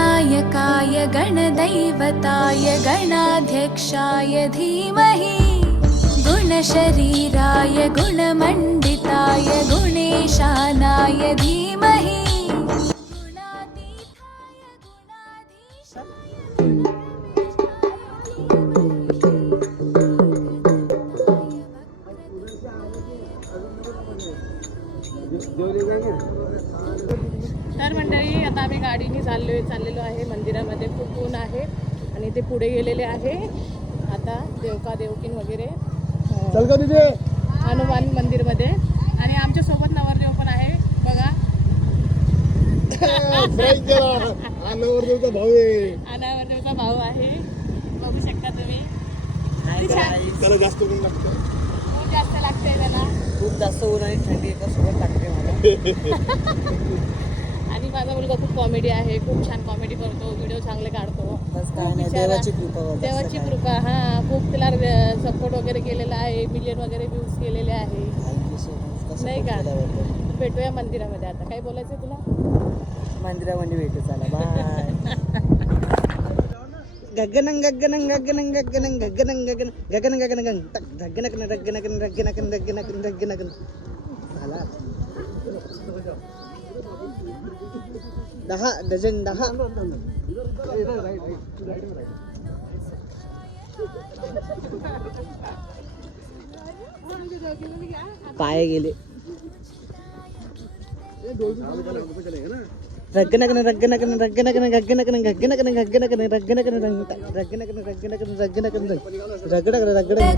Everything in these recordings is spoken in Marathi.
गणनायकाय गणदैवताय गणाध्यक्षाय धीमहि गुणशरीराय गुणमण्डिताय गुणेशानाय धीमहि गुणातीताय तर मंडळी आता आम्ही गाडीने चाललेलो आहे मंदिरामध्ये. खूप ऊन आहे आणि ते पुढे गेलेले आहे आता देवका देवकीन वगैरे हनुमान मंदिरमध्ये. आणि आमच्या सोबत नवरदेव पण आहे बघा. नवरदेवचा भाऊ आहे, बघू शकता तुम्ही. त्याला जास्त ऊन लागतं, खूप जास्त लागतंय त्याला, खूप जास्त ऊन आणि थंडी एका सोबत लागते मला. आणि माझा मुलगा खूप कॉमेडी आहे, खूप छान कॉमेडी करतो, व्हिडिओ चांगले काढतो. बस काय नाही, देवाची कृपा. देवाची कृपा. हां, खूप त्याला सपोर्ट वगैरे केलेला आहे, मिलियन वगैरे व्ह्यूज केलेले आहे. नाही का? भेटूया मंदिरामध्ये. आता काय बोलायचं तुला? मंदिरामध्ये भेटू, चला बाय. गगनं गगनं गगनं गगनं गगनं गगन गगन गगन गगन धगनकन रगनकन रगनकन रगनकन रगनकन झाला. 10 डझन 10. पाय गेले. रगनकन रगनकन रगनकन गगनकन गगनकन गगनकन रगनकन रगनकन रगनकन रगनकन रगडक रगडक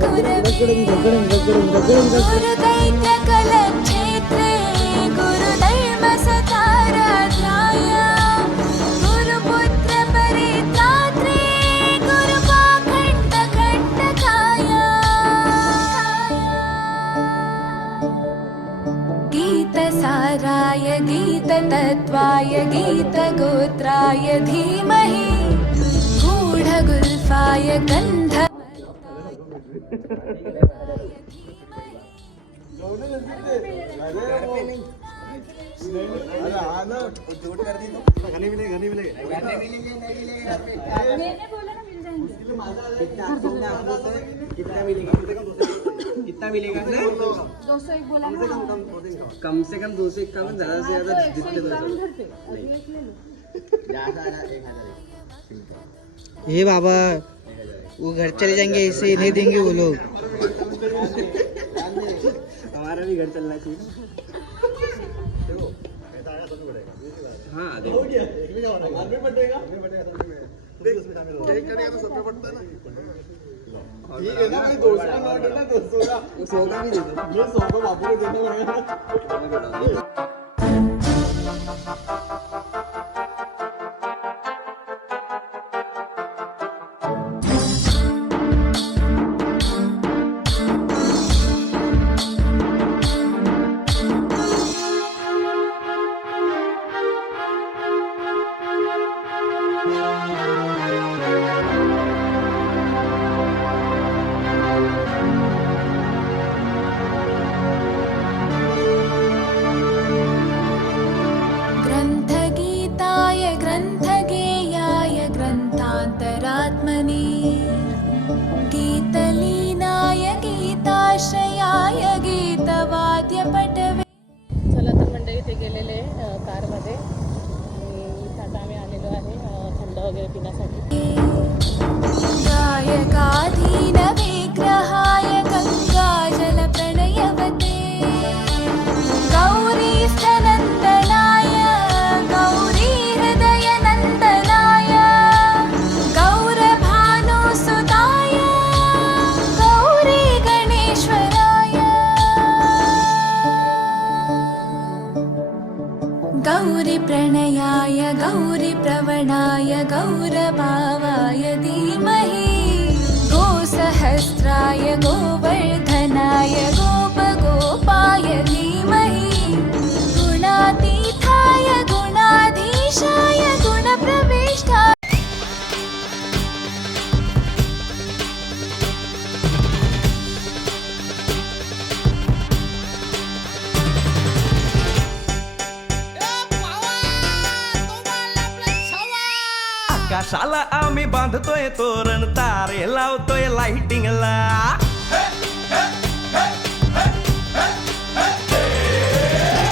गीतसाराय गीततत्त्वाय गीतगोत्राय धीमहि गूढगुल्फाय गन्ध कितना मिलेगा? 201 बोला ना. कम से कम 251, ज़्यादा से ज़्यादा जितने ये बाबा वो घर चले जाएंगे, ऐसे नहीं देंगे वो लोग. हमारा भी घर चलना चाहिए. हाँ देखो ठीक है ना, 200 का नोट है ना, 200 का 100 का भी दे दो. ये 100 का बापू को देना पड़ेगा. ग्रन्थगीताय ग्रन्थगेयाय ग्रन्थान्तरात्मने गीतलीनाय गीताश्रयाय गीतवाद्यपटवे. चला तर मंडळी ते गेलेले कारमध्ये आणि आता आम्ही आलेलो आहे थंड वगैरे पिण्यासाठी. गायकाधीन विग्रहाय गङ्गाजलप्रणयवते गौरीस्थनन्दनाय गौरीहृदयनन्दनाय गौरभानुसुताय गौरी गणेश्वराय गौरीप्रणयाय गौरीप्रवणाय गौरभावाय धीमहि गोसहस्राय गोवर्धनाय गोपगोपाय धीमहि गुणातीताय गुणाधीशाय गुणप्रविष्टाय. आकाशाला आम्ही बांधतोय तोरण तारे लावतोय लाइटिंगला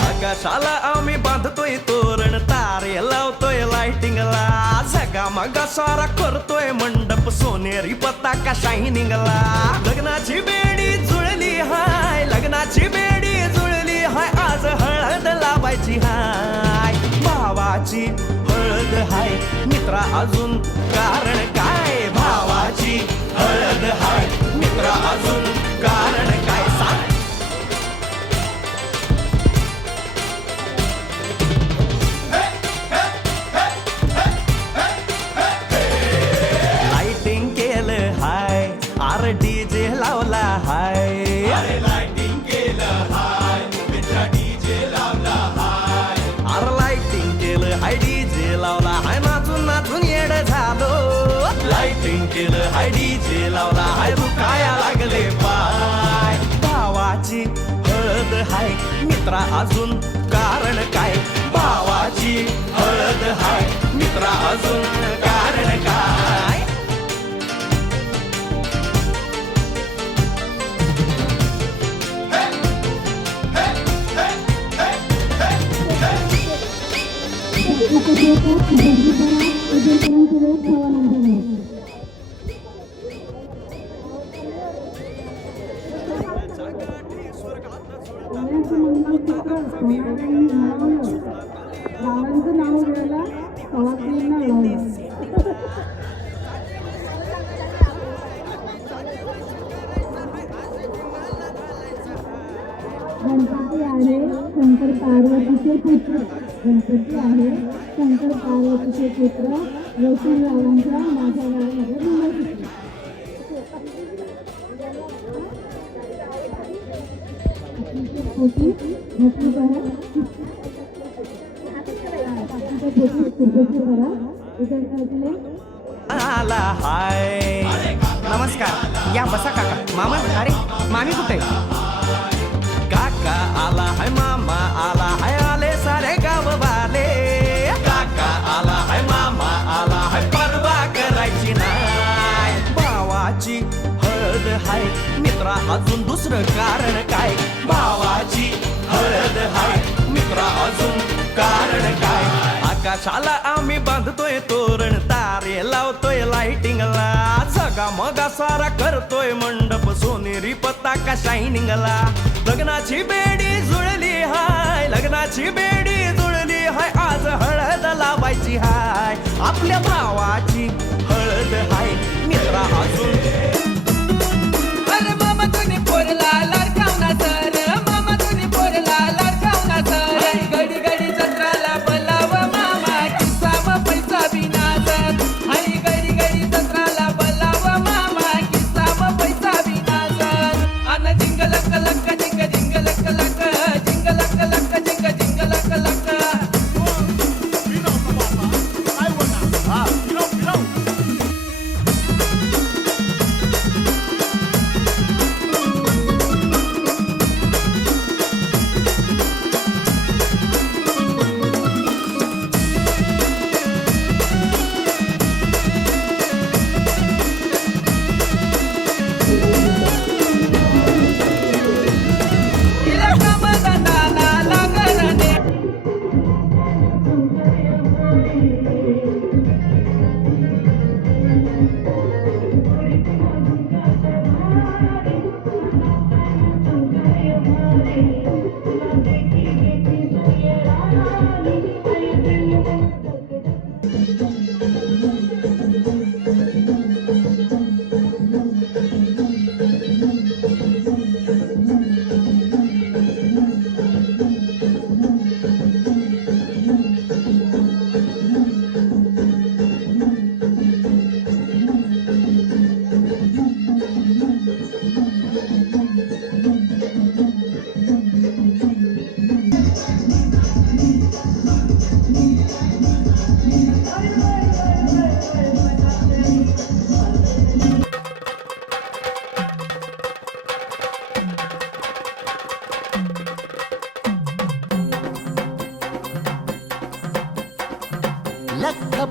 आकाशाला आम्ही बांधतोय तोरण तारे लावतोय लाइटिंगला झगामगा सारा करतोय मंडप सोनेरी पताका शायनिंगला लग्नाची बेडी जुळली हाय लग्नाची बेडी जुळली हाय आज हळद लावायची हाय भावाची हळद हाय मित्रा अजून कारण काय भावाची हळद हाय मित्रा अजून कारण काय सांग लाइटिंग केलं हाय आर डीजे लावला हाय लाइटिंग केलं हाय मित्रा डीजे लावला हाय आर लाइटिंग केलं हाय डीजे लावला हाय नाचून नाचून येड झालो लाइटिंग केलं हाय डीजे लावला हाय रुकाया लागले पाय भावाची हळद हाय मित्रा अजून कारण काय भावाची हळद हाय मित्रा अजून कारण काय गावांचं नाव घ्यायला सवाकींना लावलं गणपती आहे शंकर पार्वतीचे पुत्र गणपती आहे शंकर पार्वतीचे पुत्र वसुदेवांच्या माझ्या गावामध्ये मुंबई पोटी घटली करा आला हाय नमस्कार या बसा काका मामा अरे मामी कुठे काका आला हाय मामा आला हाय आले सारे गाव वाले काका आला हाय मामा आला हाय परवा करायची नाय भावाची हळद हाय मित्रा अजून दुसरं कारण काय भावाची हळद हाय मित्रा अजून कारण काय आकाशाला आम्ही बांधतोय तोरण तारे लावतोय लाइटिंगला झगामगा सारा करतोय मंडप सोनेरी पताका शायनिंगला लग्नाची बेडी जुळली हाय लग्नाची बेडी जुळली हाय आज हळद लावायची हाय आपल्या भावाची हळद हाय मित्रा अजून अरे मामा तुम्ही पोरला लाडकावना सर मामा तुम्ही पोरला लाडकावना सर गडी गडी जत्राला बोलाव मामा किस्सा व पैसा बिना सर हरी गडी गडी जत्राला बोलाव मामा किस्सा व पैसा बिना सर अन जिंग लक लक जिंग लक लक जिंग लक लक जिंग लक लक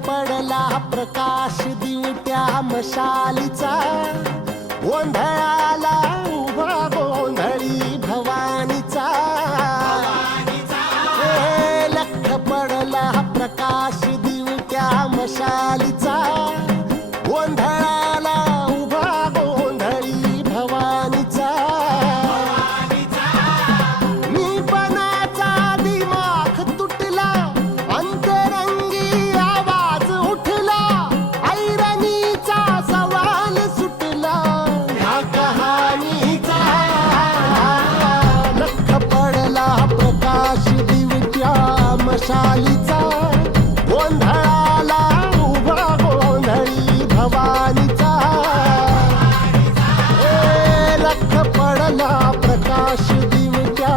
पडला प्रकाश दिवट्या मशालीचा गोंधळाला उभा गोंधळी भवानीचा लख पडला प्रकाश दिवट्या मशालीचा गोंधळाला उभा गोंधळी भवानीचा मीपणाचा दिमाग तुटला अंतरंगी आवाज उठला ऐरणीचा सवाल सुटला ह्या कहाणीचा लख पडला प्रकाश दिवट्या मशालीचा गोंधळाला उभा गोंधळी भवानीचा लख पडला प्रकाश दिवट्या